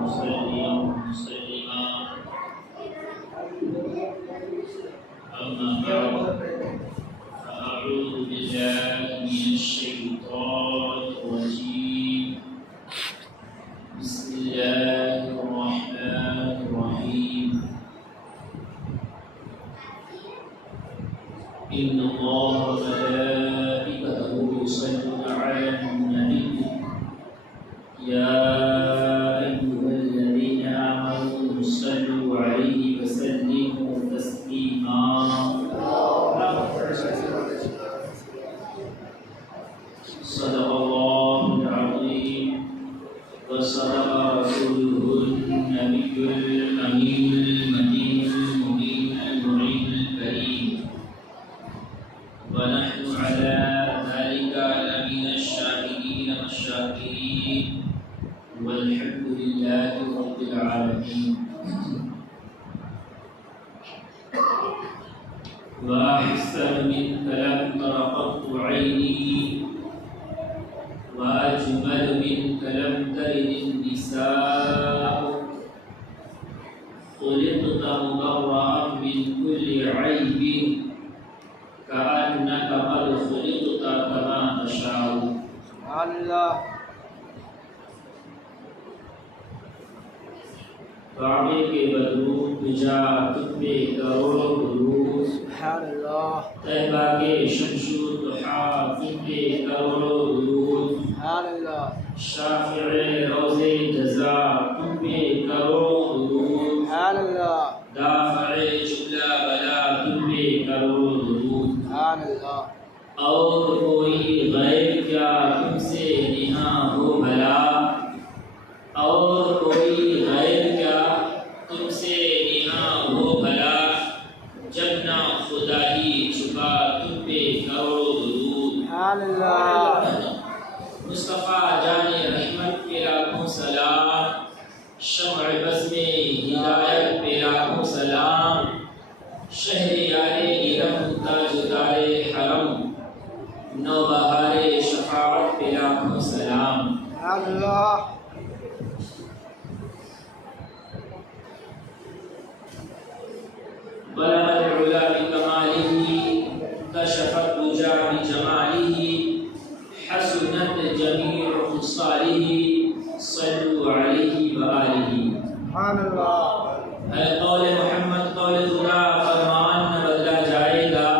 مصليا مسلما أما بعد فأعوذ بالله من الشيطان الرجيم بسم الله الرحمن الرحيم إن الله وملائكته يصلون على النبي يا أيها الذين آمنوا صلوا عليه وسلموا تسليما صدق الله العظيم وصدق رسوله النبي الأمين المتين المبين المعين الكريم ونحن على ذلك لمن الشاهدين والشاكرين والحمد لله رب العالمين. وأحسن منك لم ترقت عيني وأجمل منك لم تلد النساء خلقت مبرأ من كل عيب كأنك قد خلقت كما تشاء. اللہ کعبے کے بدرود بجا تم پہ کروڑوں درود. سبحان اللہ طیبہ کے شمشو ضحا تم پہ کروڑوں درود. سبحان اللہ شافع روزے جزا تم پہ کروڑوں درود. سبحان اللہ دافع جملہ بلا تم پہ کروڑوں درود. سبحان اللہ اور کوئی غیر کیا تم سے نہاں ہو بھلا، اور کوئی غیر کیا تم سے نہاں ہو بھلا، جب نہ خدا ہی چھپا تم پہ کرو درود. سبحان اللہ مصطفیٰ جان رحمت پہ لاکھوں سلام، شمع بزم ہدایت پہ لاکھوں سلام، شہر یار ارم تاجدار حرم، نوبہار شفاعت پہ لاکھوں سلام. سبحان اللہ بلغ العلا بکمالہ کشف الدجى بجمالہ حسنت جمیع خصالہ صلوا علیہ وآلہ. سبحان اللہ اے قول محمد قول خدا فرمان نہ بدلا جائے گا،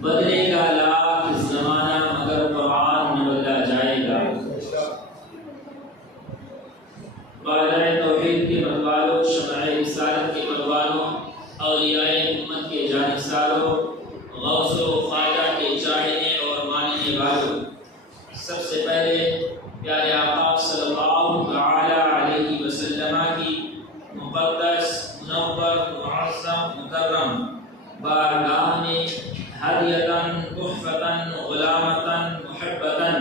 بدلے گا لاکھ زمانہ مگر قرآن نہ بدلا جائے گا. بادۂ توحید کے متوالوں، شمع رسالت کے متوالوں، اولیاء امت کے جانثاروں، غوث و خواجہ کے چاہنے اور ماننے والوں، سب سے پہلے پیارے آقا صلی اللہ تعالی علیہ وسلم کی مقدس منور معظم مکرم بارگاہ میں ہدیۃً تحفۃً غلامۃً محبۃً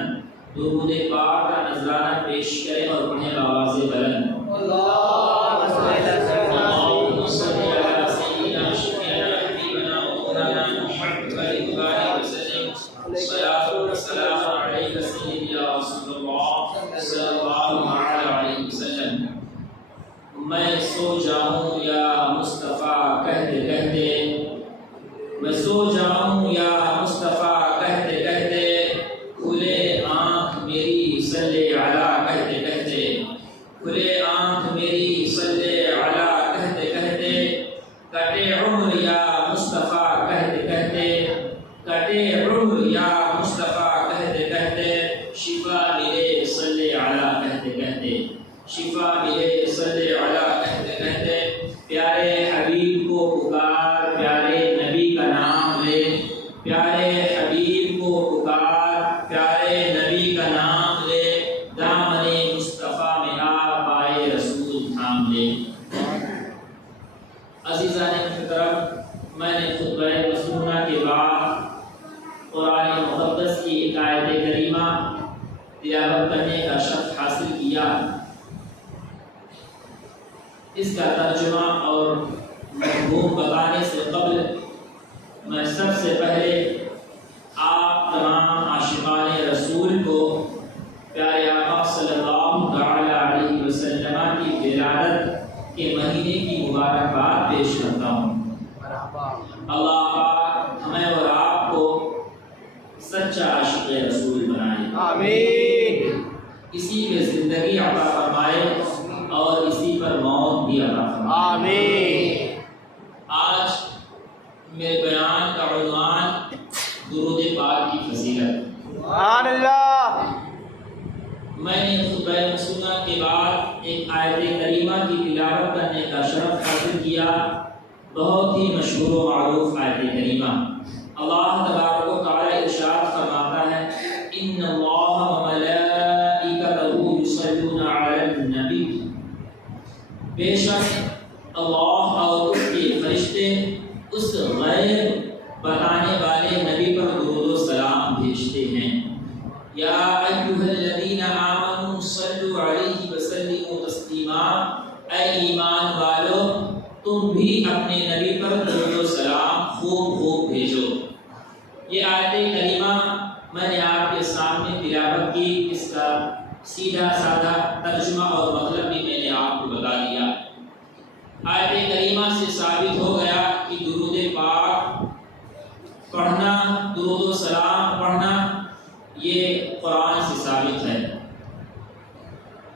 درود پاک کا نذرانہ پیش کریں اور پڑھیں بآواز بلند. اللہم صل اللهم صل على سيدنا شفيعنا حبيبنا ومولانا محمد وآله وسلم. صلاة والسلام عليك سيدي يا رسول الله صلى الله عليه وسلم. میں سو جاؤں یا مصطفیٰ کہتے کہتے، میں سو جاؤں یا مصطفیٰ کہتے کہتے، کھلے آنکھ میری صلی علی کہتے کہتے، کھلے آنکھ میری صلی علی کہتے کہتے، کٹے عمر یا مصطفیٰ کہتے کہتے، کٹے عمر یا مصطفیٰ کہتے کہتے، شفا ملے صلی علی کہتے کہتے، شفا ملے صلی علی کہتے کہتے. پیارے حبیب کو پکار، پیارے نبی کا نام لے، پیارے حبیب کو پکار، پیارے نبی کا نام لے، دامن مصطفیٰ میں آ پائے رسول تھام لے. عزیزان محترم، میں نے خطبہ مسنونہ کے بعد قرآن مقدس کی ایک آیت کریمہ تلاوت کرنے کا شرف حاصل کیا. اس کا ترجمہ اور مفہوم بتانے سے قبل میں سب سے پہلے آپ تمام عاشقان رسول کو پیارے آقا صلی اللہ علیہ وسلم کی کے مہینے کی مبارکباد پیش کرتا ہوں۔ اللہ پاک ہمیں اور آپ کو سچا عاشق رسول بنائے، آمین۔ اسی پہ زندگی عطا فرمائے اور اسی پر موت بھی عطا فرمائے، آمین۔ آج میرے بیان کا عنوان درود پاک کی فضیلت۔ سبحان اللہ۔ میں نے خطبہ مسنہ کے بعد ایک آیت کریمہ کی تلاوت کرنے کا شرف حاصل کیا، بہت ہی مشہور و معروف آیت کریمہ۔ اللہ تبارک و تعالی ارشاد فرماتا ہے ان اللہ و ملائکتہ یصلون علی النبی، بے شک اللہ اور اس کے فرشتے اس غیب بتانے والے نبی پر درود و سلام بھیجتے ہیں۔ یا ایھا الذین آمنوا صلوا علیہ وسلموا تسلیما، اے ایمان والو تم بھی اپنے نبی پر درود و سلام خوب خوب بھیجو۔ یہ آیت کریمہ میں نے آپ کے سامنے تلاوت کی، اس کا سیدھا سادہ ترجمہ اور مطلب بھی میں نے آپ کو بتا دیا۔ آیت کریمہ سے ثابت ہو گیا کہ درود پاک پڑھنا، درود و سلام پڑھنا یہ قرآن سے ثابت ہے۔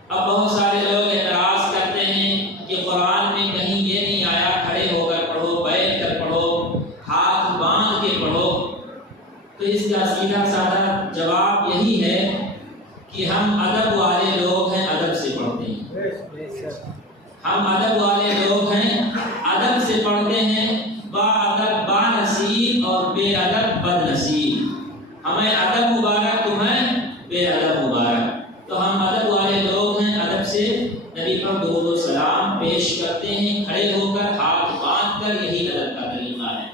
اب بہت سارے لوگ اعتراض کرتے ہیں کہ قرآن میں کہیں یہ نہیں آیا کھڑے ہو کر پڑھو، بیٹھ کر پڑھو، ہاتھ باندھ کے پڑھو۔ تو اس کا سیدھا سادہ جواب یہی ہے کہ ہم ادب والے لوگ ہیں، ادب سے پڑھتے ہیں۔ ہم ادب والے لوگ ہیں، ادب سے پڑھتے ہیں۔ با ادب با نصیب اور بے ادب بد نصیب۔ ہمیں ادب مبارک، تمہیں بے ادب مبارک۔ تو ہم ادب والے لوگ ہیں، ادب سے نبی پر درود و سلام پیش کرتے ہیں، کھڑے ہو کر، ہاتھ باندھ کر، یہی ادب کا طریقہ ہے۔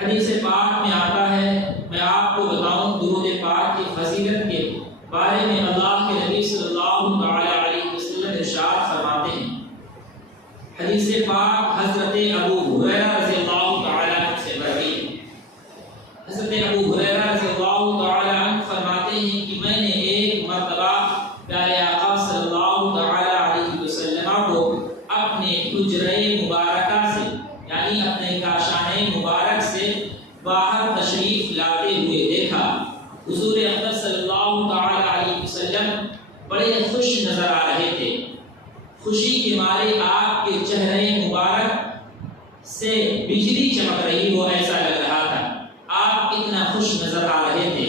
حدیث پاک میں آتا ہے، میں آپ کو بتاؤں درود پاک کی فضیلت کے بارے میں اللہ کے نبی صلی اللہ تعالی علیہ وسلم ارشاد فرماتے ہیں۔ حدیث پاک حضرت ابو ہریرہ رضی اللہ تعالی عنہ سے مروی ہے۔ حضرت ابو ہریرہ رضی اللہ تعالی عنہ فرماتے ہیں کہ میں نے ایک مرتبہ پیارے آقا صلی اللہ تعالی علیہ وسلم کو اپنے حجرہ مبارکہ سے، یعنی اپنے کاشانہ مبارک سے باہر تشریف لاتے ہوئے دیکھا۔ حضور اقدس صلی اللہ تعالی علیہ وسلم بڑے خوش نظر آ رہے تھے، خوشی کے مارے آپ کے چہرے مبارک سے بجلی چمک رہی ہو ایسا لگ رہا تھا، آپ اتنا خوش نظر آ رہے تھے۔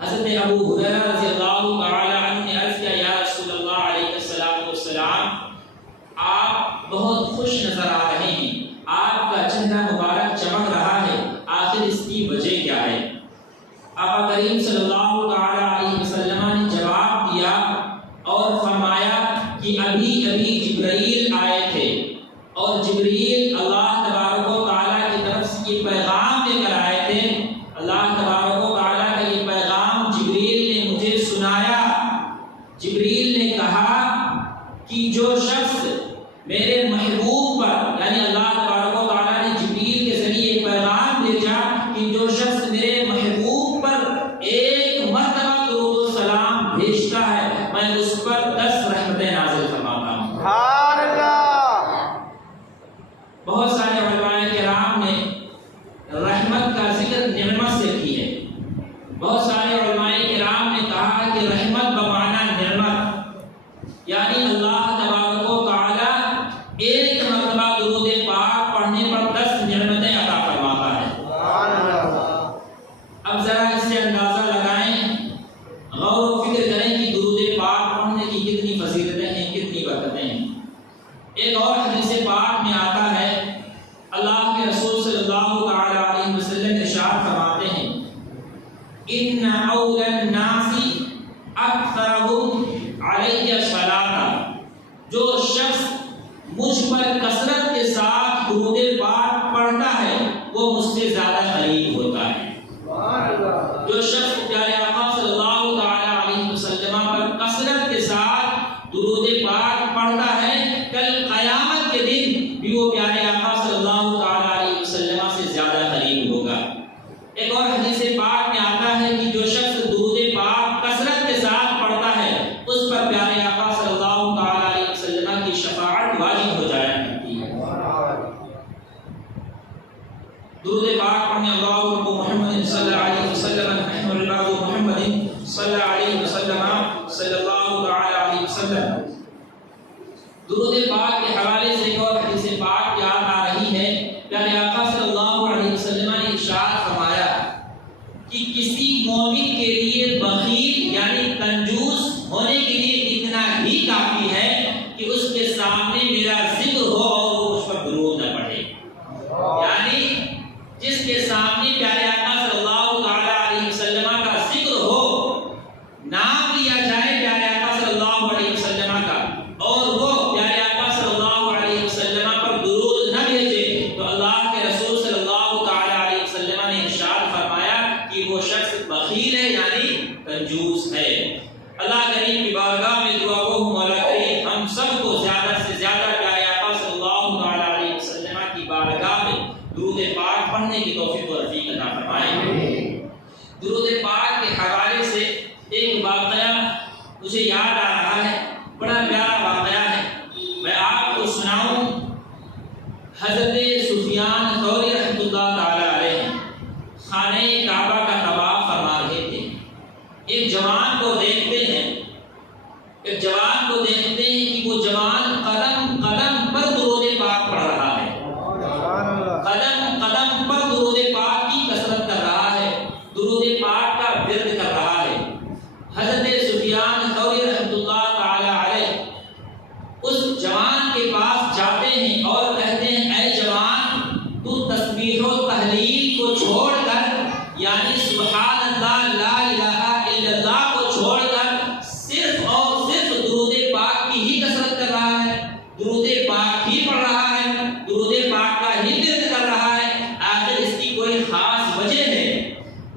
حضرت ابو ہریرہ رضی اللہ تعالی عنہ نے عرض کیا، یا رسول اللہ علیہ الصلوۃ والسلام، آپ بہت خوش نظر آ رہے ہیں، آپ کا چہرہ مبارک چمک رہا ہے، آخر اس کی وجہ کیا ہے؟ آقا کریم صلی اللہ تعالی علیہ وسلم نے جواب دیا اور فرمایا کہ ابھی ابھی جبرائیل آئے تھے، اور جبرائیل اللہ تبارک و تعالیٰ کی طرف سے یہ پیغام لے کر آئے تھے۔ اللہ تبارک و تعالیٰ کا یہ پیغام جبرائیل نے مجھے سنایا۔ جبرائیل نے کہا کہ جو شخص میرے محبوب پر، یعنی اللہ تبارک و تعالیٰ نے جبرائیل کے ذریعے ایک پیغام بھیجا کہ جو شخص میرے محبوب پر ایک مرتبہ درود و سلام بھیجتا ہے، میں اس پر 10 رحمتیں نازل فرماتا ہوں۔ سبحان اللہ۔ بہت سارے علماء کرام نے رحمت کا ذکر نعمت سے کی ہے۔ بہت سارے علماء کرام نے کہا کہ رحمت بمعنی نعمت، یعنی اللہ تبارک و تعالی ایک مرتبہ درود پاک پڑھنے پر 10 نعمتیں عطا فرماتا ہے۔ سبحان اللہ۔ اب ذرا اس سے اندازہ لگائیں، غور و فکر کریں کہ درود پاک پڑھنے کی کتنی فضیلتیں ہیں، کتنی برکتیں ہیں۔ ایک اور حدیث پاک میں آتا ہے، اللہ کے رسول صلی اللہ تعالی علیہ وسلم ارشاد فرماتے ہیں، ان اول الناس اکثرهم علی صلاۃ، جو شخص مجھ پر کثرت کے ساتھ درود پاک پڑھتا ہے وہ مجھ سے زیادہ قریب ہوتا ہے۔ جو شخص پیارے آقا صلی اللہ تعالی علیہ وسلم پر کثرت کے ساتھ درود پاک پڑھتا ہے، کل قیامت کے دن بھی وہ پیارے آقا صلی اللہ تعالی علیہ وسلم سے زیادہ قریب ہوگا۔ ایک اور حدیث پاک میں آتا ہے کہ جو شخص درود پاک کثرت کے ساتھ پڑھتا ہے، اس پر پیارے آقا صلی اللہ تعالی علیہ ورحمني الله رب محمد صلى الله عليه وسلم نحن رب محمد صلى الله عليه وسلم صلى الله تعالى عليه وسلم. درود پاک کے حوالے سے ایک اور حدیث پاک یاد آ رہی ہے. پیارے آقا صلی اللہ علیہ وسلم نے ارشاد فرمایا کہ کسی مومن کے لیے بخیل یعنی کنجوس ہونے کے لیے اتنا ہی کافی ہے کہ اس کے سامنے میرا ذکر ہو اور وہ اس پر درود نہ پڑھے. یعنی جس کے سامنے پیارے آقا صلی اللہ علیہ وسلم کا ذکر ہو، نام لیا جائے پیارے آقا صلی اللہ علیہ وسلم کا، اور وہ پیارے آقا صلی اللہ علیہ وسلم پر درود نہ بھیجے، تو اللہ کے رسول صلی اللہ علیہ وسلم نے ارشاد فرمایا کہ وہ شخص بخیل ہے یعنی کنجوس ہے. اللہ کریم کی بارگاہ میں دعا گو مولا کریم ہم سب کو زیادہ سے زیادہ پیارے آقا صلی اللہ علیہ وسلم کی بارگاہ میں درود پاک پڑھنے کی توفیق و رفیق عطا فرمائے. درود پاک کے حوالے سے ایک واقعہ مجھے یاد آ رہا ہے، بڑا پیارا واقعہ ہے، میں آپ کو سناؤں. حضرت سفیان ثوری رحمۃ اللہ تعالی علیہ خانہ کعبہ کا طواف فرما رہے تھے. ایک جوان کو دیکھتے ہیں کہ وہ جوان قدم قدم پر درود پاک پڑھ رہا ہے، قدم قدم پر درود پاک کی کثرت کر رہا ہے، درود پاک کا ورد کر رہا ہے. حضرت سفیان ثوری رحمۃ اللہ تعالی علیہ اس جوان کے پاس جاتے ہیں اور کہتے ہیں اے جوان، تو تسبیح و تحلیل کو چھوڑ کر یعنی سبحان اللہ لا الہ الا اللہ کو چھوڑ کر صرف اور صرف درود پاک کی ہی کثرت کر رہا ہے، درود پاک ہی پڑھ رہا ہے، درود پاک کا ہی ورد کر رہا ہے. آخر اس کی کوئی خاص وجہ ہے؟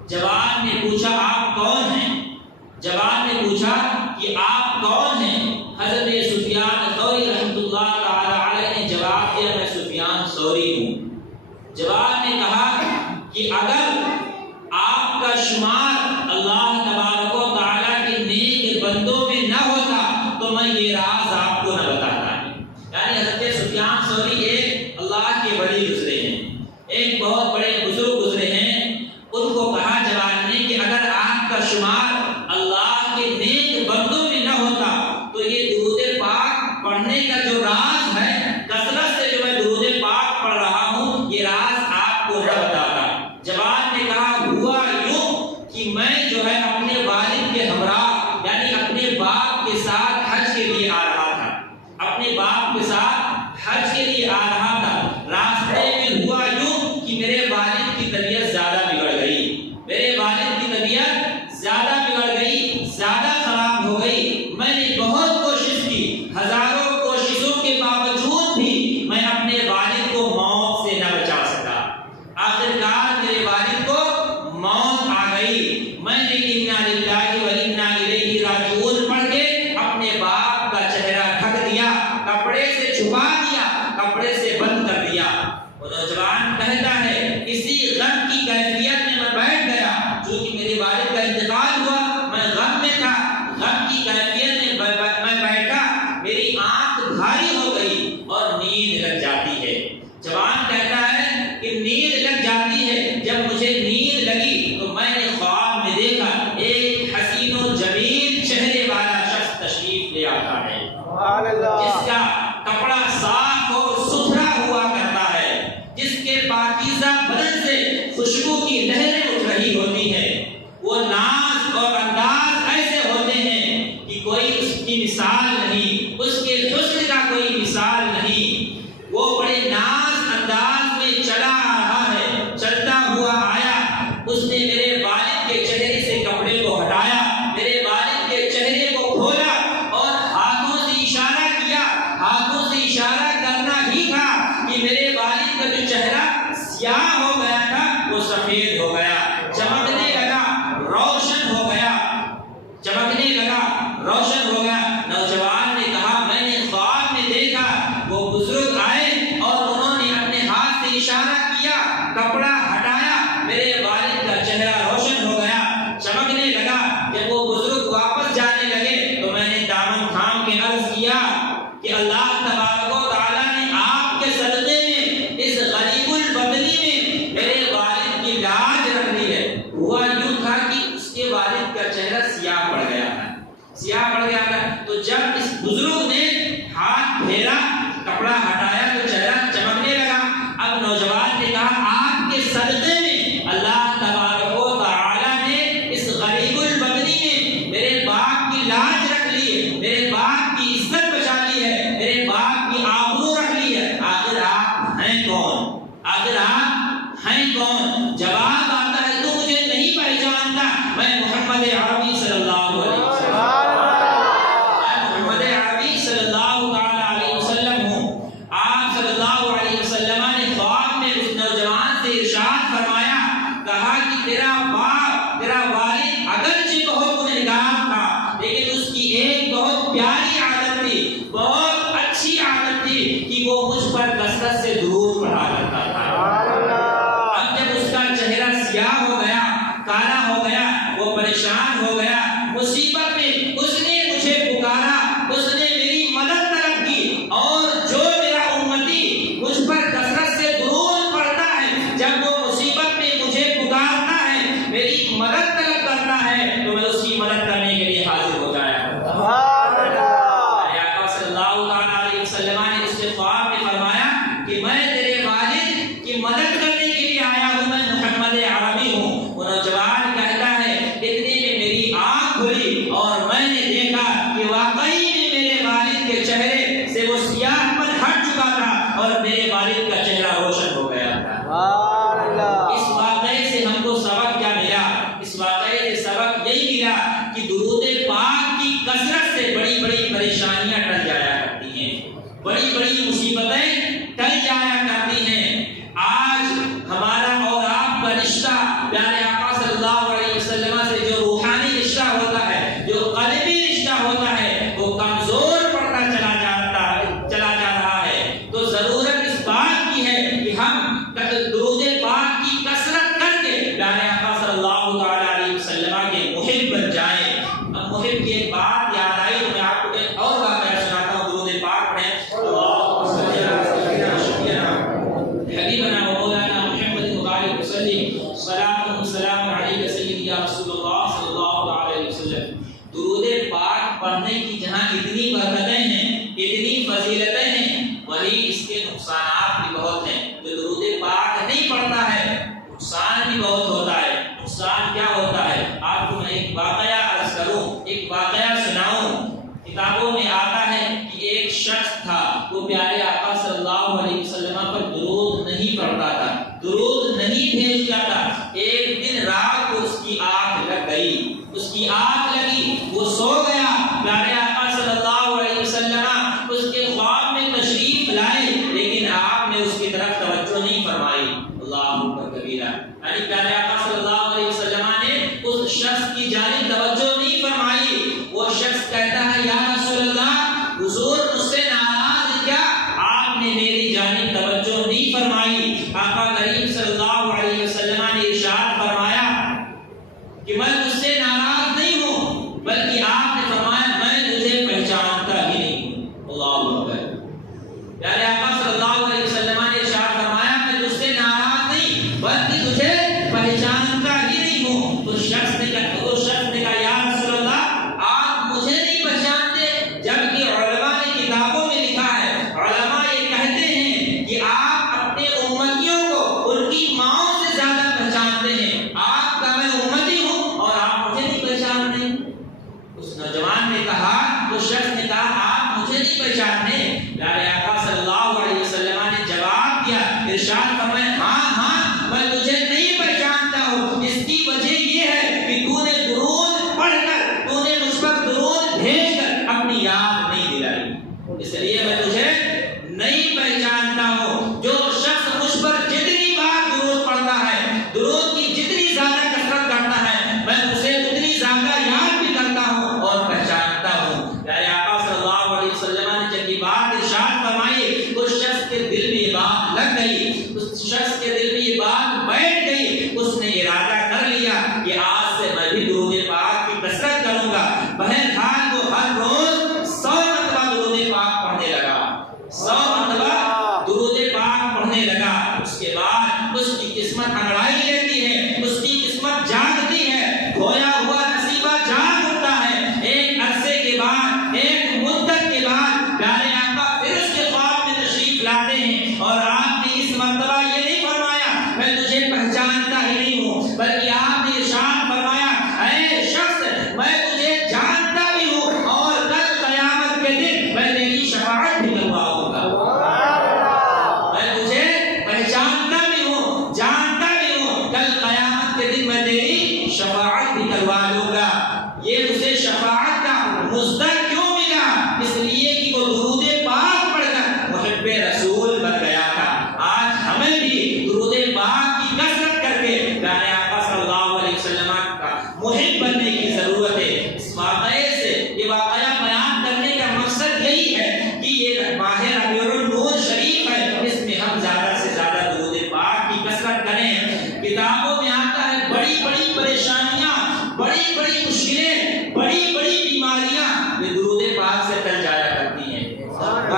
جوان نے پوچھا آپ کون ہیں؟ جوان نے پوچھا کہ آپ کون ہیں؟ حضرت سفیان ثوری رحمۃ اللہ تعالی علیہ نے جواب دیا میں سفیان ثوری ہوں. جوان نے کہا کہ اگر آپ کا شمار اللہ تبارک و تعالیٰ کے نیک بندوں میں نہ ہوتا تو میں یہ راز آپ کو نہ بتاتا. یعنی حضرت سفیان ثوری ایک اللہ کے ولی گزرے ہیں، ایک بہت بڑے بزرگ گزرے ہیں. ان کو کہا جوان نے کہ اگر آپ کا شمار اللہ کے نیک بندوں میں نہ ہوتا تو یہ درود پاک پڑھنے کا جو راز ہے، کثرت سے جو میں درود پاک پڑھ رہا ہوں، یہ راز آپ کو نہ بتاتا. جوان نے کہا ہوا یوں کہ میں جو ہے اپنے والد کے ہمراہ یعنی اپنے باپ کے ساتھ حج کے لیے آ رہا تھا، اپنے باپ کے ساتھ حج کے لیے آ رہا تھا. راستے میں ہوا یوں کہ میرے والد کی طبیعت زیادہ بگڑ گئی، میرے والد کی طبیعت زیادہ بگڑ گئی، زیادہ خراب ہو گئی. میں نے بہت کوشش کی، ہزاروں کوششوں کے باوجود بھی میں اپنے والد کو موت سے نہ بچا سکا. آخرکار میرے والد کو موت آ گئی. میں نے انا للہ و انا الیہ راجعون پڑھ کے اپنے باپ کا چہرہ ڈھک دیا، کپڑے سے چھپا دیا، کپڑے سے بند کر دیا. وہ نوجوان کہتا ہے اسی غم کی کیفیت میں بیٹھ گیا، چونکہ میرے والد کا انتقال ہوا، میں غم میں تھا، غم کی کیفیت میں میں بیٹھا، میری آنکھ بھاری ہو گئی اور نیند لگ جاتی ہے. جوان کہتا ہے کہ نیند لگ جاتی ہے. جب مجھے نیند لگی تو میں نے خواب میں دیکھا ایک حسین و جمیل چہرے والا شخص تشریف لے آتا ہے، جس کا کپڑا صاف اور ستھرا ہوا کرتا ہے، جس کے پاکیزہ بدن سے خوشبو کی لہریں اٹھ رہی ہوتی ہیں. وہ ناز اور انداز ایسے ہوتے ہیں کہ کوئی اس کی مثال نہیں، اس کے حسن کا کوئی مثال نہیں. وہ بڑے ناز انداز میں چلا آ رہا ہے، چلتا ہوا آیا. اس نے میرے والد کے چہرے سے کپڑے کو ہٹایا، میرے والد کے چہرے کو کھولا اور ہاتھوں سے اشارہ کیا. ہاتھوں سے اشارہ کرنا ہی تھا کہ میرے والد کا جو چہرہ سیاہ ہو گیا تھا وہ سفید ہو گیا، چمکنے لگا، روشن ہو گیا، چمکنے لگا، روشن ہو گیا. نوجوان نے پڑ گیا تھا. تو جب اس بزرگ نے ہاتھ پھیرا, کپڑا ہٹایا تو چہرہ چمکنے لگا. اب نوجوان نے کہا آپ کے صدقے میں اللہ تبارک و تعالی نے اس غریب البدنی میں میرے باپ کی لاج رکھ لی ہے, میرے باپ کی عزت بچا لی ہے, میرے باپ کی آبرو رکھ لی ہے. آخر آپ ہیں کون؟ آخر آپ ہیں کون؟ جواب آتا ہے تو مجھے نہیں پہچانتا, میں محمد عربی صلی اللہ علیہ وسلم, میں محمد عربی صلی اللہ علیہ وسلم ہوں. آپ صلی اللہ علیہ وسلم نے خواب میں اس نوجوان سے ارشاد فرمایا, کہا کہ تیرا باپ, تیرا والد اگرچہ بہت گنہگار تھا لیکن اس کی ایک بہت پیاری عادت تھی, بہت اچھی عادت تھی کہ وہ مجھ پر کثرت سے درود پڑھا کرتا تھا. اب جب اس کا چہرہ سیاہ ہو گیا, کالا ہو گیا, وہ پریشان ہو گیا, مصیبت میں اس نے مجھے پکارا, اس نے میری مدد طلب کی. اور جو میرا امتی مجھ پر کثرت سے درود پڑھتا ہے, جب وہ مصیبت میں مجھے پکارتا ہے, میری مدد طلب کرتا ہے, تو میں اس کی مدد کرنے کے لیے حاضر ہو جایا کرتا ہوں. آقا صلی اللہ علیہ وسلم نے اس کے خواب میں فرمایا کہ میں تیرے والد کی مدد کرنے کے لیے آیا ہوں, میں محمد عربی ہوں. وہ نوجوان کہتا ہے اتنے میں میری آنکھ کھلی اور میں نے دیکھا کہ واقعی میں میرے والد کے چہرے سے وہ سیاہ پن ہٹ چکا تھا اور میرے والد کا چہرہ روشن ہو گیا تھا. اس واقعے سے ہم کو سبق کیا ملا؟ اس واقعے سے سبق یہی ملا کہ درود پاک کی کثرت سے بڑی بڑی پریشانیاں ٹل جایا کرتی ہیں, بڑی بڑی مصیبتیں ٹل جایا کرتی ہیں. آج ہمارا اور آپ کا رشتہ پیارے آقا صلی اللہ علیہ وسلم سے جو روحانی رشتہ ہوتا ہے, جو قلبی رشتہ ہوتا ہے, وہ کمزور پڑتا چلا جا رہا ہے. تو ضرورت اس بات کی ہے کہ ہم درود پاک کی کثرت کر کے پیارے آقا صلی اللہ علیہ وسلم کے محب بن جائیں. اب محب کی ایک بات یاد آئی تو میں آپ کو ایک اور واقعہ سناتا ہوں. درود پاک پڑھیں. حبیبنا و مولانا محمد مبارک وسلم, صلاۃ و سلام علیک سیدی یا رسول اللہ صلی اللہ علیہ وسلم. درود پاک پڑھنے کی جہاں اتنی برکتیں ہیں, اتنی فضیلتیں ہیں, وہی اس کے نقصانات بھی بہت ہیں. جو درود پاک نہیں پڑھتا ہے نقصان بھی بہت ہوتا ہے. نقصان کیا ہوتا ہے؟ آپ کو میں ایک واقعہ عرض کروں, ایک واقعہ سناؤں. کتابوں میں آتا ہے کہ ایک شخص تھا, وہ پیارے آقا صلی اللہ علیہ وسلم پر درود نہیں پڑھتا تھا, درود نہیں بھیجتا تھا. ایک دن رات کو اس کی آنکھ لگ گئی, اس کی آنکھ لگی, وہ سو گیا. پیارے آقا صلی اللہ علیہ وسلم اس کے خواب میں تشریف لائے, لیکن آپ نے اس کی طرف توجہ نہیں فرمائی. اللہ اکبر کبیرہ. یعنی پیارے آقا صلی اللہ علیہ وسلم نے اس شخص کی جانب توجہ نہیں فرمائی. وہ شخص کہتا ہے یا رسول اللہ, حضور مجھ سے ناراض کیا, آپ نے میری جانب توجہ نہیں فرمائی. آقا کریم صلی اللہ علیہ وسلم نے ارشاد فرمایا کہ میں تجھ سے ناراض نہیں ہوں, بلکہ آپ نے فرمایا میں تجھے پہچانتا ہی نہیں ہوں. اللہ اکبر. پیارے آقا صلی اللہ علیہ وسلم نے ارشاد فرمایا میں تجھ سے ناراض نہیں بلکہ تجھے پہچانتا ہی نہیں ہوں. تو شخص نے کہا یا رسول اللہ آپ مجھے نہیں پہچانتے, جبکہ علماء نے کتابوں میں لکھا ہے, علماء یہ کہتے ہیں کہ آپ اپنے امتیوں کو ان کی ماؤں سے زیادہ پہچانتے ہیں. آپ کا میں امتی ہوں اور آپ مجھے نہیں پہچانتے. اس نوجوان نے کہا, تو شخص نے کہا آپ مجھے نہیں پہچانتے. پیارے آقا صلی اللہ علیہ وسلم نے جواب دیا, ارشاد فرمایا ہاں میں تجھے نہیں پہچانتا ہوں. اس کی وجہ یہ ہے کہ تو نے درود پڑھ کر, تو نے مجھ پر درود بھیج کر اپنی یاد نہیں دلائی, اس لیے میں تجھے نہیں پہچانتا ہوں. جو شخص مجھ پر جتنی بار درود پڑھتا ہے, درود کی جتنی زیادہ کثرت کرتا ہے, میں اسے اتنی زیادہ یاد بھی کرتا ہوں اور پہچانتا ہوں. پیارے آقا صلی اللہ علیہ وسلم نے جب یہ بات ارشاد فرمائی, اس شخص کے دل میں یہ بات لگ گئی, اس شخص کے دل میں یہ بات بیٹھ گئی. اس نے ارادہ کر لیا کہ آج سے میں بھی درود پاک کی کثرت کروں گا. بہرحال وہ ہر روز 100 مرتبہ درود پاک پڑھنے لگا.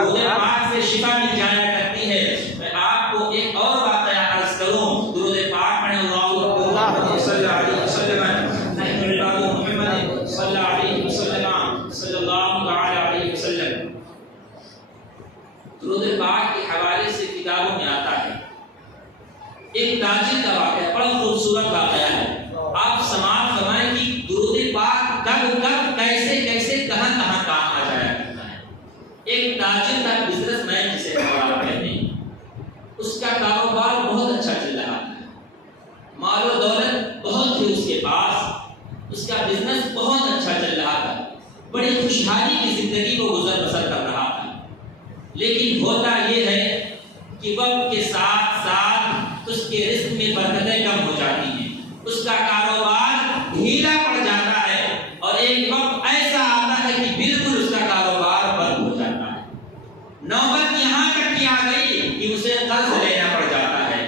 درود پاک سے شفا مل جایا کرتی ہے۔ میں آپ کو ایک اور واقعہ عرض کروں، درود پاک پڑھیں، اللہم صلی علیہ وسلم نحن عباد محمد صلی اللہ علیہ وسلم صلی اللہ علیہ وسلم۔ درود پاک کے حوالے سے کتابوں میں آتا ہے ایک تاجر کا واقعہ، بڑا خوبصورت واقعہ ہے۔ آپ سماعت فرمائیں کہ درود پاک کب کب کیسے کیسے کہاں کہاں کام آ جایا کرتا ہے۔ ایک تاجر کا بزنس مین جسے آپ کہتے ہیں، اس کا کاروبار بہت اچھا چل رہا ہے، مال و دولت بہت تھی اس کے پاس، اس کا بزنس بہت اچھا چل رہا تھا، بڑی خوشحالی کی زندگی وہ گزر بسر کر رہا تھا۔ لیکن ہوتا یہ ہے کہ وقت کے ساتھ ساتھ اس کے رزق میں برکتیں کم ہو جاتی ہیں، اس کا کاروبار ڈھیلا پڑ جاتا ہے، اور ایک وقت ایسا آتا ہے کہ بالکل اس کا کاروبار بند ہو جاتا ہے۔ نوبت یہاں تک کی آ گئی کہ اسے قرض لینا پڑ جاتا ہے۔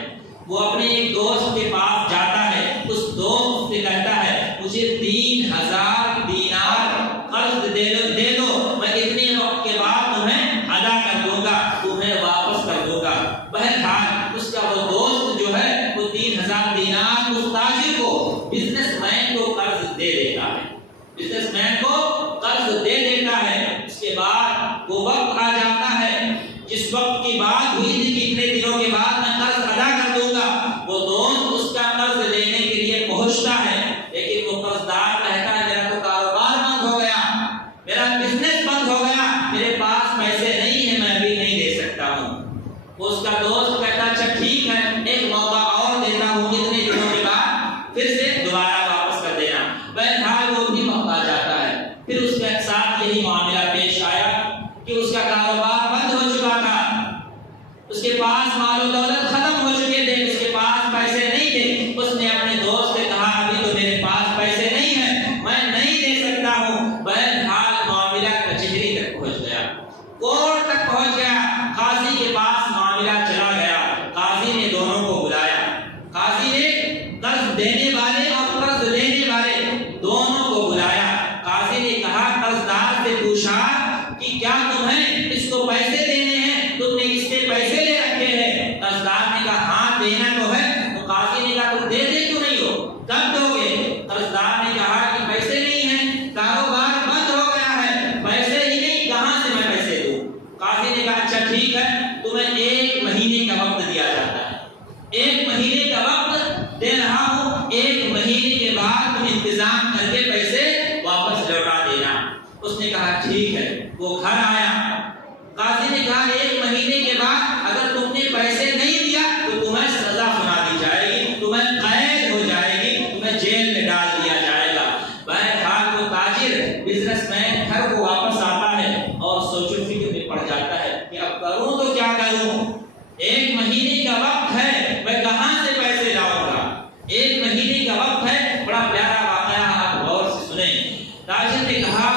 وہ اپنے ایک دوست کے پاس جاتا ہے، اس دوست سے کہتا ہے مجھے 3000 دینار قرض دے دو، میں اتنے وقت کے بعد تمہیں ادا کر دوں گا، تمہیں واپس کر دوں گا۔ بہرحال اس کا وہ دوست جو ہے وہ 3000 دینار اس تاجر کو، بزنس مین کو قرض دے دیتا ہے، بزنس مین کو قرض دے دیتا ہے۔ اس کے بعد وہ وقت آ جاتا ہے جس وقت کی بات ہوئی تھی کہ اتنے دنوں کے بعد میں قرض ادا کر دوں گا، وہ دوست اس کا قرض لینے کے لیے پہنچتا ہے، لیکن وہ قرضدار کہتا ہے میرا تو کاروبار بند ہو گیا، میرا بزنس بند ہو گیا، میرے پاس پیسے نہیں ہیں، میں ابھی نہیں دے سکتا ہوں۔ وہ اس کا دوست کہتا ہے اچھا ٹھیک ہے، ایک موقع اور دیتا ہوں، اتنے دنوں کے بعد پھر سے دوبارہ واپس کر دینا۔ بہرحال وہ بھی وقت آ جاتا ہے، پھر اس کے ساتھ یہی معاملہ پیش آیا کہ اس کا کاروبار بند ہو چکا تھا، اس کے پاس مال و دولت ختم ہو چکے تھے، اس کے پاس پیسے نہیں تھے۔ اس نے اپنے دوست سے کہا ابھی تو میرے پاس پیسے نہیں ہیں، میں نہیں دے سکتا ہوں۔ بہرحال معاملہ کچہری تک پہنچ گیا، کورٹ تک پہنچ گیا، قاضی کے پاس معاملہ چلا گیا۔ قاضی نے دونوں کو بلایا، قاضی نے قرض دینے والے اور قرض لینے والے دونوں کو بلایا۔ قاضی نے کہا قرضدار سے پوچھا کہ کیا تمہیں اس کو پیسے دینے ہیں، تم نے اس سے پیسے لے رکھے ہیں؟ قرضدار نے کہا ہاں دینا تو ہے۔ تو قاضی نے کہا تم دے کیوں نہیں ہو، کب دو گے؟ قرضدار نے کہا کہ پیسے نہیں ہیں، کاروبار بند ہو گیا ہے، پیسے ہی نہیں، کہاں سے میں پیسے دوں؟ قاضی نے کہا اچھا ٹھیک ہے، تمہیں 1 مہینے کا وقت دیا جاتا ہے، 1 مہینے کا وقت دے رہا ہوں، 1 مہینے کے بعد تم انتظام کر کے پیسے واپس لوٹا دینا۔ اس نے کہا ٹھیک ہے۔ وہ گھر آیا، قاضی نے کہا 1 مہینے کے بعد اگر تم نے پیسے نہیں دیا تو تمہیں سزا سنا دی جائے گی، تمہیں قید ہو جائے گی، تمہیں جیل میں ڈال دیا جائے گا۔ بہرحال وہ تاجر بزنس مین گھر کو واپس آتا ہے اور سوچ و فکر میں پڑ جاتا ہے کہ اب کروں تو کیا کروں، 1 مہینے کا وقت ہے، میں کہاں سے پیسے لاؤں گا؟ 1 مہینے کا وقت ہے۔ بڑا پیارا واقعہ آپ غور سے سنیں۔ تاجر نے کہا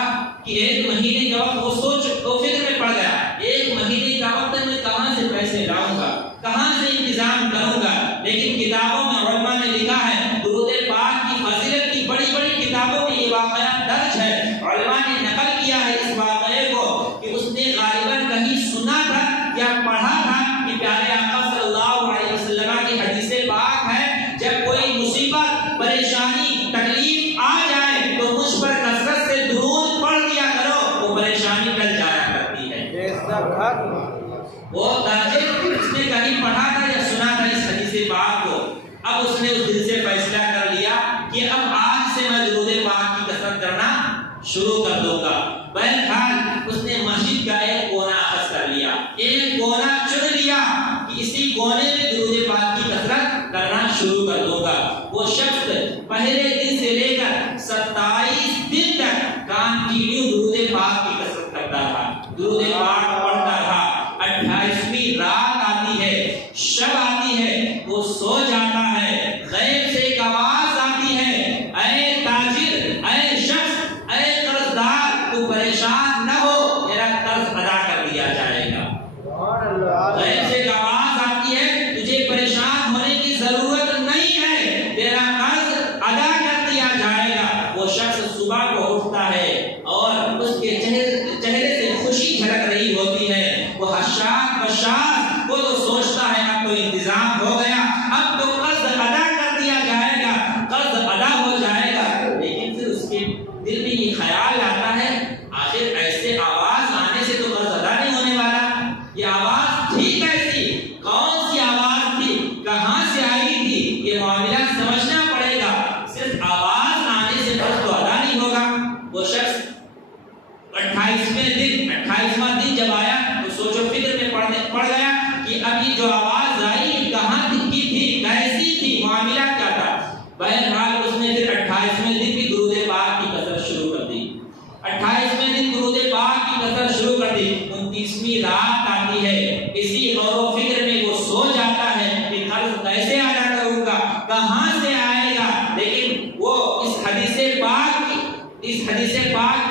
کہ 1 مہینے کا وقت، وہ سوچ و فکر میں پڑ گیا، 1 مہینے کا وقت ہے، میں کہاں سے پیسے لاؤں گا، کہاں سے انتظام کروں گا؟ لیکن کتابوں میں علماء نے لکھا ہے، درود پاک کی فضیلت کی بڑی بڑی کتابوں میں یہ واقعہ درج ہے۔ علماء نے نقل کیا ہے اس واقعے کو کہ اس نے غالباً کہیں سنا تھا یا پڑھا تھا کہ پیارے آقا صلی اللہ علیہ وسلم کی حدیث پاک ہے، جب کوئی مصیبت، پریشانی، تکلیف آ جائے تو مجھ پر کثرت سے درود پڑھ دیا کرو، وہ پریشانی ٹل جایا کرتی ہے۔ وہ تاجر اس نے کہیں پڑھا تھا یا سنا تھا اس حدیث پاک کو، اب اس نے اس دل سے فیصلہ کر لیا کہ اب آج سے میں درود پاک کی کثرت کرنا شروع کر دوں گا۔ بہرحال اس نے مسجد کا ایک کونا اخذ کر لیا، ایک کونا چن لیا کہ اسی کونے میں درود پاک کی کثرت کرنا شروع کر دوں گا۔ وہ شخص پہلے دن سے لے کر 27 دن تک کنٹینیو درود پاک کی کثرت کرتا رہا، درود پاک پڑھتا رہا۔ 28ویں رات آتی ہے، شب آتی ہے، وہ سو جاتا ہے، غیب سے ایک آواز آتی ہے، اے تاجر، اے شخص، اے قرضدار، تو پریشان نہ ہو، میرا قرض ادا کر دیا جائے گا۔ غیب سے ایک آواز آتی ہے، تجھے پریشان ہونے کی ضرورت نہیں ہے، تیرا قرض ادا کر دیا جائے گا۔ وہ شخص صبح کو اٹھتا ہے اور اس کے چہرے سے خوشی جھلک رہی ہوتی ہے، 28واں دن جب آیا تو سوچو فکر میں پڑ گیا کہ اب یہ جو آواز آئی کہاں کی تھی، کیسی تھی، معاملہ کیا تھا۔ بہرحال اس نے پھر 28ویں دن بھی درود پاک کی کثرت شروع کر دی، 28ویں دن درود پاک کی کثرت شروع کر دی۔ 29ویں رات آتی ہے، اسی غور و فکر میں وہ سو جاتا ہے کہ قرض کیسے ادا کروں گا، کہاں سے آئے گا، لیکن وہ اس حدیث پاک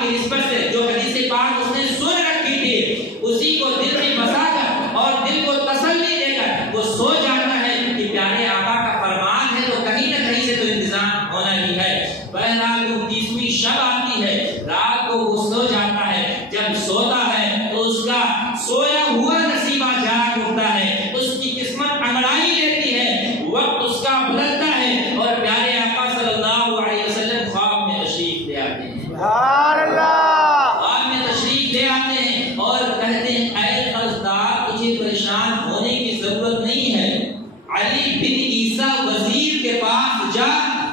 کی نسبت سے جو حدیث پاک اس نے سن رکھی تھی اسی کو دل میں بسا کر اور دل کو تسلی دے کر وہ سو جاتا ہے کہ پیارے آقا کا فرمان ہے تو کہیں نہ کہیں سے تو انتظام ہونا ہی ہے۔ بہرحال 29ویں شب آتی ہے، رات کو وہ سو جاتا ہے، جب سوتا ہے تو اس کا سویا ہوا نصیبہ جاگ اٹھتا ہے، اس کی قسمت انگڑائی لیتی ہے، وقت اس کا بدلتا ہے اور پیارے آقا صلی اللہ علیہ وسلم خواب میں تشریف لے آتے ہیں، سبحان اللہ، خواب میں تشریف لے آتے ہیں اور کہتے ہیں اے قرضدار تجھے پریشان ہونے کی ضرورت نہیں ہے، علی بن عیسیٰ وزیر کے پاس جا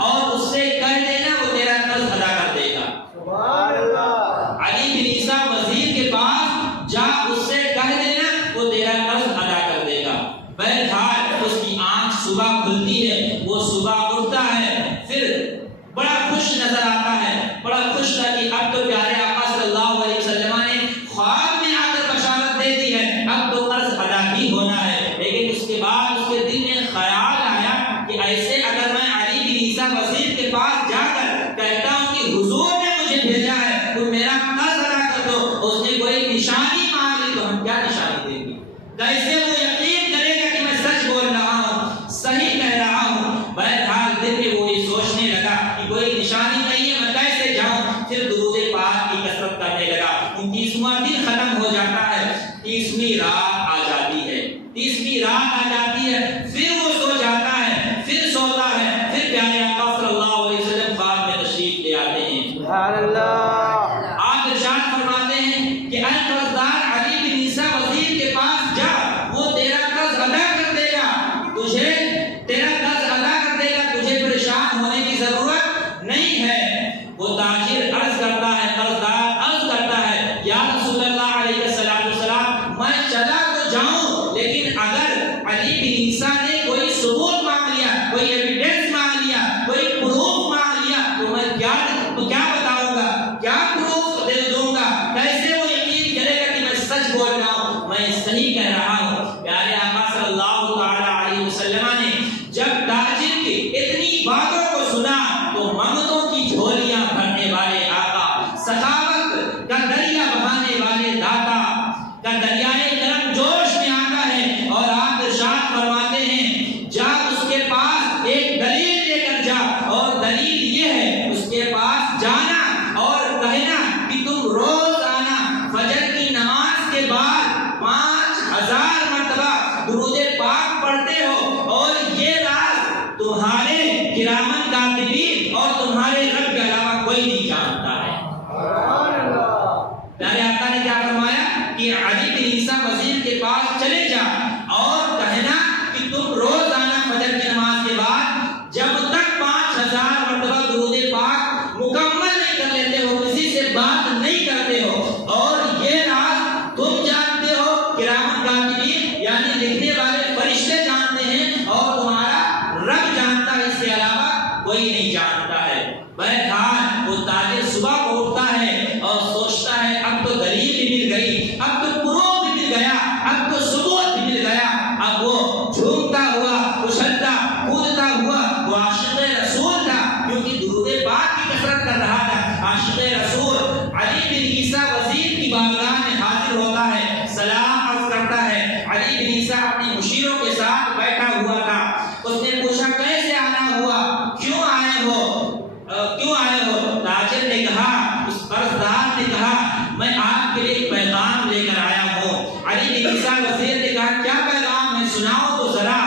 اور اس سے کہہ دینا وہ تیرا قرض ادا کر دے گا۔ سبحان اللہ، علی بن عیسیٰ وزیر کے پاس جا اس سے کہہ دینا وہ تیرا قرض ادا کر دے گا۔ بہرحال اس کی آنکھ صبح کھلتی ہے، وہ صبح اٹھتا ہے، پھر بڑا خوش نظر آتا ہے، بڑا خوش تھا کہ اب تو پیارے آقا صلی اللہ علیہ وسلم نے خواب میں آ کر بشارت دے دی ہے، اب تو قرض ادا ہی ہونا ہے۔ لیکن اس کے بعد اس کے دل میں خیال آیا کہ ایسے اگر میں علی بن عیسیٰ وزیر کے پاس جا کر کہتا ہوں کہ حضور نے مجھے بھیجا ہے تو میرا قرض ادا کر دو، اس نے کوئی نشانی مانگ لی تو ہم کیا نشانی دیں گے، کیسے وہ یقین کرے گا کہ میں سچ بول رہا ہوں، صحیح کہہ رہا ہوں۔ بہرحال دل میں وہ یہ سوچنے لگا کہ کوئی نشانی نہیں ہے، میں کیسے جاؤں، پھر درود پاک کی کثرت کرنے لگا۔ 29واں دن ختم ہو جاتا ہے، 30ویں رات آ جاتی ہے، 30ویں رات آ جاتی ہے، پھر وہ سو جاتا ہے، پھر سوتا ہے، پھر پیارے آقا صلی اللہ علیہ وسلم خواب میں تشریف لے آتے ہیں۔ سبحان اللہ، آپ ارشاد فرماتے ہیں کہ اے قرضدار علی بن عیسیٰ وزیر کے پاس جا، وہ تیرا قرض ادا کر دے گا، تجھے تیرا قرض ادا کر دے گا، تجھے پریشان ہونے کی ضرورت نہیں ہے۔ وہ تاجر عرض کرتا ہے، قرضدار عرض کرتا ہے یا رسول اللہ علیہ السلام میں چلا تو جاؤں لیکن اگر علی بن عیسیٰ نے کوئی ثبوت مانگ لیا، کوئی ایویڈنس مانگ لیا، کوئی پروف مانگ لیا تو میں کیا بتاؤں گا، کیا پروف دے دوں گا، کیسے وہ یقین کرے گا کہ میں سچ بول رہا ہوں، میں صحیح کہہ رہا ہوں۔ پیارے آقا صلی اللہ تعالی علیہ وسلم نے جب تاجر کی اتنی باتوں کو سنا تو منگتوں کی جھولیاں بھرنے والے آقا، سخاوت کا دریا بہانے والے داتا کا دریائے کرم جوش میں آتا ہے اور آپ ارشاد فرماتے ہیں جا اس کے پاس ایک دلیل لے کر جا، اور دلیل یہ ہے اس کے پاس جانا اور کہنا کہ تم روزانہ فجر کی نماز کے بعد 5000 مرتبہ درود پاک پڑھتے ہو اور یہ راز تمہارے کرامن کاتبین اور تمہارے رب کے علاوہ کوئی نہیں جانتا ہے۔ سبحان اللہ، پیارے آقا نے کیا فرمایا کہ علی بن عیسیٰ وزیر کے پاس چلے جا اور کہنا کہ تم روزانہ فجر کی نماز کے بعد جب تک 5000 مرتبہ درود پاک مکمل نہیں کر لیتے ہو، کسی سے بات نہیں کرتے ہو، اور یہ راز تم جانتے ہو، کرامن کاتبین یعنی لکھنے والے فرشتے جانتے ہیں اور تمہارا رب جانتا ہے، اس کے علاوہ کوئی نہیں جانتا ہے۔ بہرحال وہ تاجر صبح کو اٹھتا ہے اور سوچتا ہے اب تو دلیل بھی مل گئی، اب تو پروف بھی مل گیا، اب تو ثبوت بھی مل گیا۔ اب وہ جھومتا ہوا، اچھلتا کودتا ہوا، وہ عاشق رسول تھا کیونکہ درود پاک کی کثرت کر رہا تھا۔ عاشق رسول علی بن عیسیٰ وزیر کی بارگاہ میں حاضر ہوتا ہے، سلام عرض کرتا ہے۔ علی بن عیسیٰ اپنی مشیروں کے ساتھ بیٹھا ہوا تھا، اس نے پوچھا کیسے آنا ہوا، کیوں آئے ہو؟ تاجر نے کہا، اس قرضدار نے کہا میں آپ کے لیے ایک پیغام لے کر آیا ہوں۔ علی بن عیسیٰ وزیر نے کہا کیا پیغام ہے، سناؤ تو ذرا۔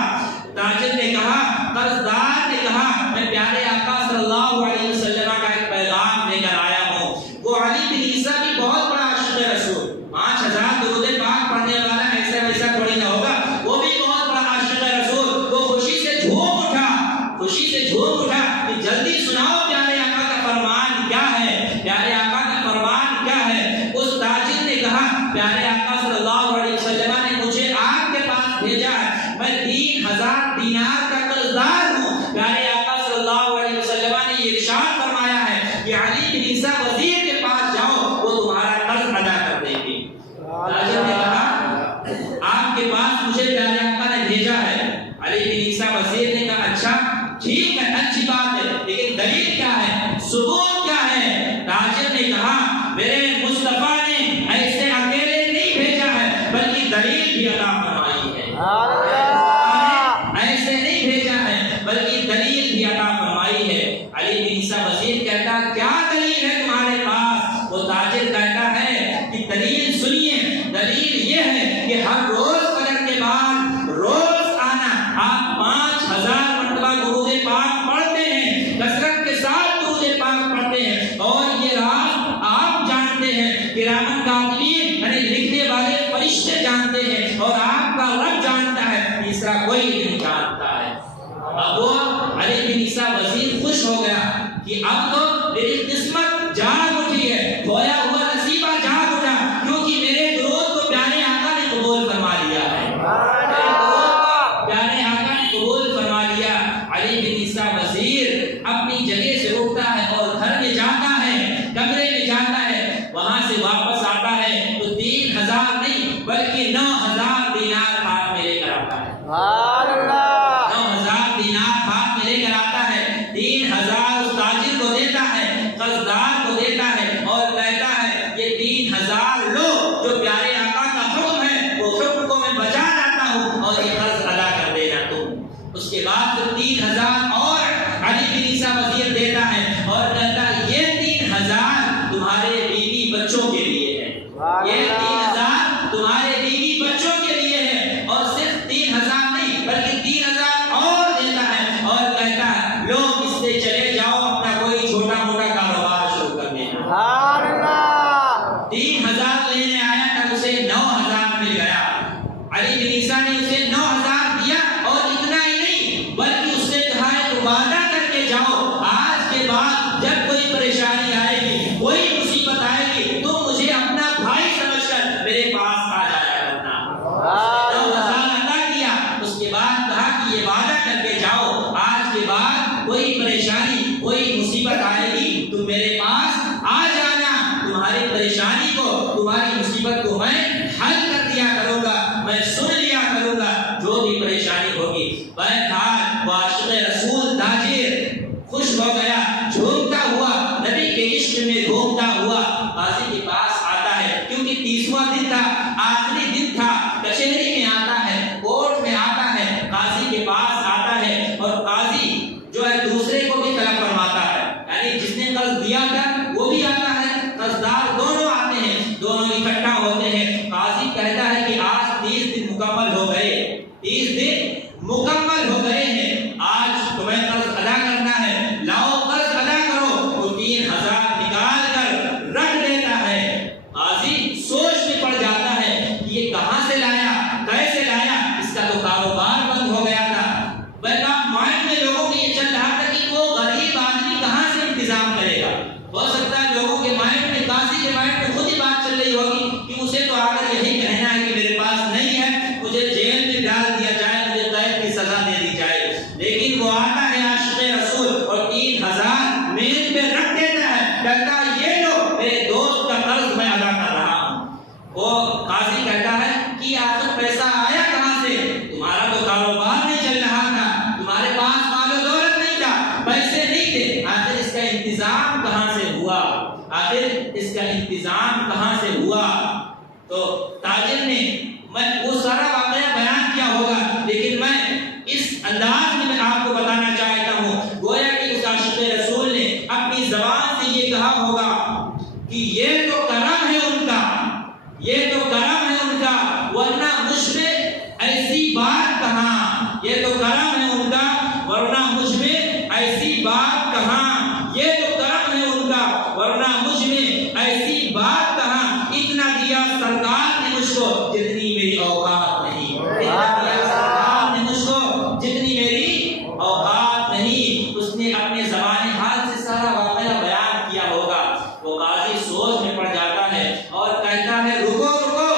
تاجر نے کہا، قرضدار نے کہا میں پیارے آقا صلی اللہ علیہ وسلم کا ایک پیغام لے کر آیا ہوں۔ وہ علی بن عیسیٰ بھی بہت بڑا عاشق رسول، 5000 درود پاک پڑھنے والا ایسا ویسا تھوڑی نہ ہوگا، وہ بھی بہت بڑا عاشق رسول۔ وہ خوشی سے جھوم اٹھا کہ جلدی سناؤ پیارے آقا کا فرمان کیا ہے، پیارے آقا کا فرمان کیا ہے۔ اس تاجر نے کہا پیارے آقا صلی اللہ علیہ وسلم نے مجھے آپ کے پاس بھیجا ہے، میں 3000 دینار کا قرضدار ہوں۔ پیارے آقا صلی اللہ علیہ وسلم نے یہ ارشاد فرمایا ہے کہ علی بن عیسیٰ وزیر کے پاس جاؤ، وہ تمہارا قرض ادا کر دیں گے۔ تاجر نے کہا آپ کے پاس مجھے پیارے آقا نے بھیجا ہے۔ علی بن عیسیٰ وزیر نے کہا اچھا ٹھیک ہے، اچھی بات ہے، لیکن دلیل کیا ہے، ثبوت کیا ہے؟ تاجر نے کہا میرے مصطفیٰ نے ایسے اکیلے نہیں بھیجا ہے بلکہ دلیل بھی عطا فرمائی ہے۔ ایسے نہیں بھیجا ہے بلکہ دلیل بھی عطا فرمائی ہے۔ علی بن عیسیٰ وزیر کہتا کیا دلیل ہے تمہارے پاس؟ وہ تاجر کہتا ہے کہ دلیل سنیے، دلیل یہ ہے کہ ہر روز فجر کے بعد روز آنا آپ 5000 مرتبہ درود پاک پڑھتے ہیں، کثرت کے ساتھ درود پاک پڑھتے ہیں، اور یہ راز آپ جانتے ہیں، کرامن کاتبین یعنی لکھنے والے فرشتے جانتے ہیں، اور آپ کا رب جانتا ہے، تیسرا کوئی نہیں جانتا ہے۔ اب وہ علی بن عیسیٰ وزیر خوش ہو گیا کہ اب تو میری قسمت جاگ اٹھی ہے، کھویا ہوا نصیبہ جاگ اٹھا، کیونکہ میرے درود کو پیارے آقا نے قبول فرما لیا ہے، پیارے آقا نے قبول فرما لیا۔ علی بن عیسیٰ وزیر اپنی جگہ سے اٹھتا ہے اور گھر میں جاتا ہے، کمرے میں جاتا ہے، وہاں سے واپس آتا ہے تو 3000 نہیں بلکہ 9000 دینار ہاتھ میں لے کر آتا ہے۔ 9000 دینار ہاتھ میں لے کر آتا ہے، 3000 اس تاجر کو دیتا ہے، قرضدار کو دیتا ہے، اور کہتا ہے یہ 3000 لو، جو پیارے آقا کا حکم ہے وہ حکم کو میں بجا لاتا ہوں، اور یہ قرض ادا کر دینا تم۔ اس کے بعد پھر 3000 اور علی بن عیسیٰ وزیر دیتا ہے اور کہتا ہے یہ 3000 تمہارے بیوی بچوں کے لیے ہے، یہ 3000 تمہارے بیوی بچوں کے لیے ہے، اور صرف 3000 نہیں بلکہ 3000 اور دیتا ہے، اور کہتا ہے لو اس سے چلے جاؤ اپنا کوئی چھوٹا موٹا کاروبار شروع کر دینا۔ 3000 لینے آیا تھا، اسے 9000 مل گیا۔ علی بن عیسیٰ نے اسے 9000 دیا، اور اتنا ہی نہیں بلکہ اس سے کہا ہے تو وعدہ کر کے جاؤ آج کے بعد جب کوئی پریشانی آئے گی، کوئی مصیبت آئے گی، تم مجھے اپنا بھائی سمجھ کر میرے پاس آ جایا کرنا۔ 9000 ادا کیا، اس کے بعد کہا کہ یہ وعدہ کر کے جاؤ آج کے بعد کوئی پریشانی کوئی مصیبت آئے گی تم میرے پاس آ جانا، تمہاری پریشانی کو تمہاری مصیبت کو میں حل کر دیا کروں گا، میں سن لیا کروں گا جو بھی پریشانی ہوگی۔ بہرحال وہ عاشق رسول تاجر خوش ہو گیا، جھومتا ہوا نبی کے عشق میں گھومتا ہوا قاضی کے پاس آتا ہے، کیونکہ 30واں دن تھا، آخری دن تھا، کچہری میں آتا ہے، کورٹ میں آتا ہے، قاضی کے پاس آتا ہے، اور قاضی جو ہے دوسرے کو بھی طلب فرماتا ہے، یعنی جس نے قرض دیا تھا وہ بھی آتا ہے، قرضدار دونوں آتے ہیں، دونوں اکٹھا ہوتے ہیں۔ قاضی کہتا ہے کہ آج 30 دن مکمل ہو گئے، 30 دن مکمل ہو گئے ہیں، آج تمہیں قرض ادا کرنا ہے، لاؤ قرض ادا کرو۔ وہ 3000 نکال کر رکھ دیتا ہے۔ قاضی سوچ میں پڑ جاتا ہے کہ یہ کہاں سے لایا، کیسے لایا، اس کا تو کاروبار بند ہو گیا تھا۔ مائنڈ میں لوگوں کے یہ چل رہا تھا کہ وہ غریب آدمی کہاں سے انتظام کرے گا۔ ہو سکتا ہے لوگوں کے مائنڈ میں، قاضی کے مائنڈ میں خود ہی بات چل رہی ہوگی کہ اسے تو آ کر یہی کہنا ہے کہ میرے پاس نہیں ہے، مجھے جیل میں ڈال دیا جائے، مجھے قید کی سزا دے دی جائے۔ لیکن وہ آتا ہے عاشق رسول اور 3000 میز پہ رکھ دیتا ہے، کہتا ہے یہ لو میرے دوست کا قرض میں ادا کر رہا ہوں۔ وہ قاضی کہتا ہے کہ آخر پیسہ آیا کہاں سے؟ تمہارا تو کاروبار نہیں چل رہا تھا، تمہارے پاس مال و دولت نہیں تھا، پیسے نہیں تھے، آخر اس کا انتظام کہاں سے ہوا، آخر اس کا انتظام کہاں سے ہوا؟ تو تاجر نے وہ سارا واقعہ بیان کیا ہوگا، لیکن میں اس انداز میں آپ کو بتانا چاہتا ہوں، گویا کہ اس عاشق رسول نے اپنی زبان سے یہ کہا ہوگا کہ یہ تو کرم ہے ان کا، یہ تو کرم ہے ان کا، ورنہ مجھ میں ایسی بات کہاں، یہ تو کرم ہے ان کا ورنہ مجھ میں ایسی بات کہاں، یہ تو کرم ہے ان کا ورنہ مجھ میں ایسی بات کہاں، اتنا دیا سرکار نے مجھ کو جتنی میری اوقات نہیں، اتنا دیا سرکار نے مجھ کو جتنی میری اوقات نہیں۔ اس نے اپنے زبان حال سے سارا واقعہ بیان کیا ہوگا۔ وہ قاضی سوچ میں پڑ جاتا ہے اور کہتا ہے رکو رکو،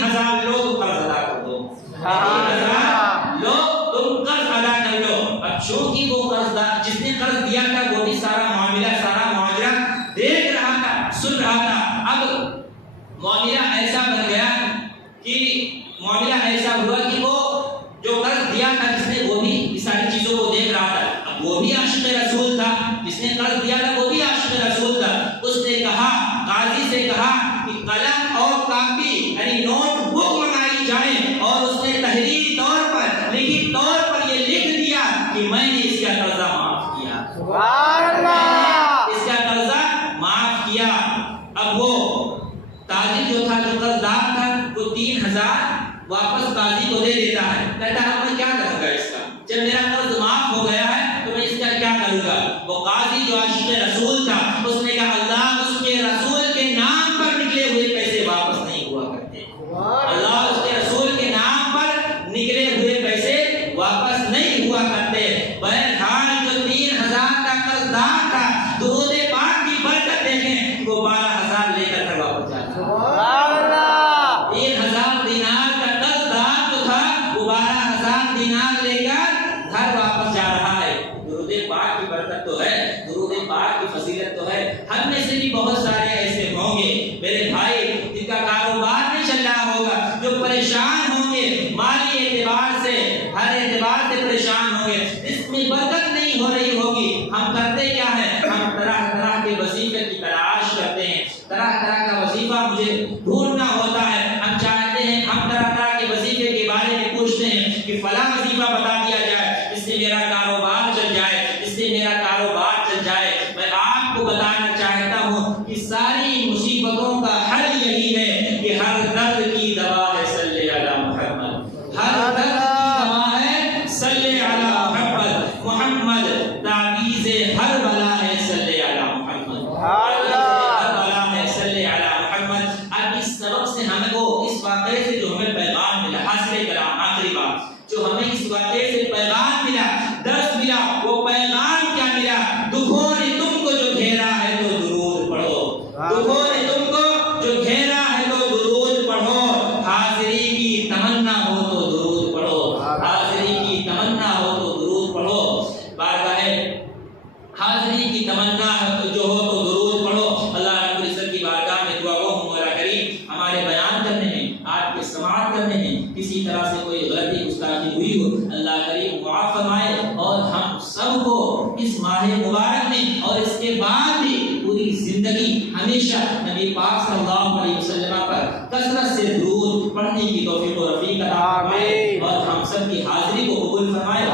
3000 لوگ قرض ادا کر دو، 3000 لوگ تم قرض ادا کر لو۔ اب چونکہ وہ قرضدار جس نے قرض دیا تھا وہ بھی سارا معاملہ دیکھ رہا تھا، سن رہا تھا۔ اب معاملہ ایسا بن گیا کہ معاملہ ایسا ہوا کہ وہ جو قرض دیا تھا جس نے وہ بھی ساری چیزوں کو دیکھ رہا تھا۔ اب وہ بھی عاشق رسول تھا، جس نے قرض دیا تھا وہ بھی عاشق رسول تھا۔ اس نے کہا، قاضی سے کہا کہ قلم اور کاپی یعنی نوٹ بک منگائی جائے، اور اس نے تحریری طور پر لکھی طور پر یہ لکھ دیا کہ میں نے اس کا قرضہ معاف کیا، سبحان اللہ، اس کا قرضہ معاف کیا۔ اب وہ تاجر جو تھا، جو قرض دار تھا، وہ 3000 واپس قاضی کو دے دیتا ہے، کہتا ہے میں کیا کروں گا اس کا، جب میرا قرض معاف ہو گیا ہے تو میں اس کا کیا کروں گا۔ وہ قاضی جو عاشق رسول تھا اس نے کہا اللہ اس کے رسول کے نام پر نکلے ہوئے پیسے واپس نہیں ہوا کرتے، اللہ اس کے رسول کے نام پر نکلے ہوئے پیسے واپس نہیں ہوا کرتے۔ بہرحال جو 3000 کا قرض دار تھا، درود پاک کی برکت دیکھیں وہ 12000 لے کر گھر واپس جاتا ہے۔ سبحان اللہ، 1000 دینار کا قرض دار جو تھا وہ 12000 دینار لے کر گھر واپس جا رہا ہے۔ درود پاک کی برکت تو ہے، درود پاک کی فضیلت تو ہے۔ ہم میں سے بھی بہت سارے ایسے ہوں گے میرے بھائی جن کا کاروبار نہیں چل رہا ہوگا، جو پریشان ہوں گے مالی اعتبار سے، ہر اعتبار سے پریشان ہوں گے، اس میں برکت نہیں ہو رہی ہوگی۔ ہم کرتے کیا ہے؟ ہم طرح طرح کے وظیفے کی تلاش کرتے ہیں، طرح طرح کا وظیفہ مجھے ڈھونڈنا ہوتا ہے۔ ہم چاہتے ہیں، ہم طرح طرح کے وظیفے کے بارے میں پوچھتے ہیں کہ فلاں وظیفہ بتا دیا جائے، اس سے میرا کاروبار چل جائے، اس سے میرا کاروبار چل جائے۔ میں آپ کو بتانا چاہتا ہوں کہ ساری مصیبتوں کا حل یہی ہے کہ ہر درد کی دوا ہے صلی علی محمد، ہر درد کی دوا ہے صلی علی محمد، محمد تعویذ ہر بلا ہے صلی علی محمد، ہر بلا ہے صلی علی محمد۔ اب اس سبق سے ہمیں اس واقعے سے جو ہمیں پیغام ملا، حاصل کلام آخری بات جو ہمیں اس واقعے سے پیغام ملا، درس ملا، وہ پیغام کیا ملا؟ دکھوں نے تم کو جو گھیرا ہے تو درود پڑھو، دکھوں نے تم کو جو گھیرا ہے تو درود پڑھو، حاضری کی تمنا ہو تو درود پڑھو، حاضری کی تمنا ہو تو درود پڑھو، بارگاہ حاضری کی تمنا جو ہو تو درود پڑھو۔ اللہ رب العزت کی بارگاہ میں دعا گو ہوں مولا کریم ہمارے بیان کرنے میں، آپ کے سماعت کرنے میں کسی طرح سے کوئی غلطی گستاخی ہوئی ہو، اللہ کریم معاف فرمائے، اور ہم سب کو اس ماہ مبارک میں اور اس کے بعد بھی پوری زندگی ہمیشہ نبی پاک صلی اللہ علیہ وسلم پر کثرت سے درود پڑھنے کی توفیق و رفیق عطا فرمائے، اور ہم سب کی حاضری کو قبول فرمائے۔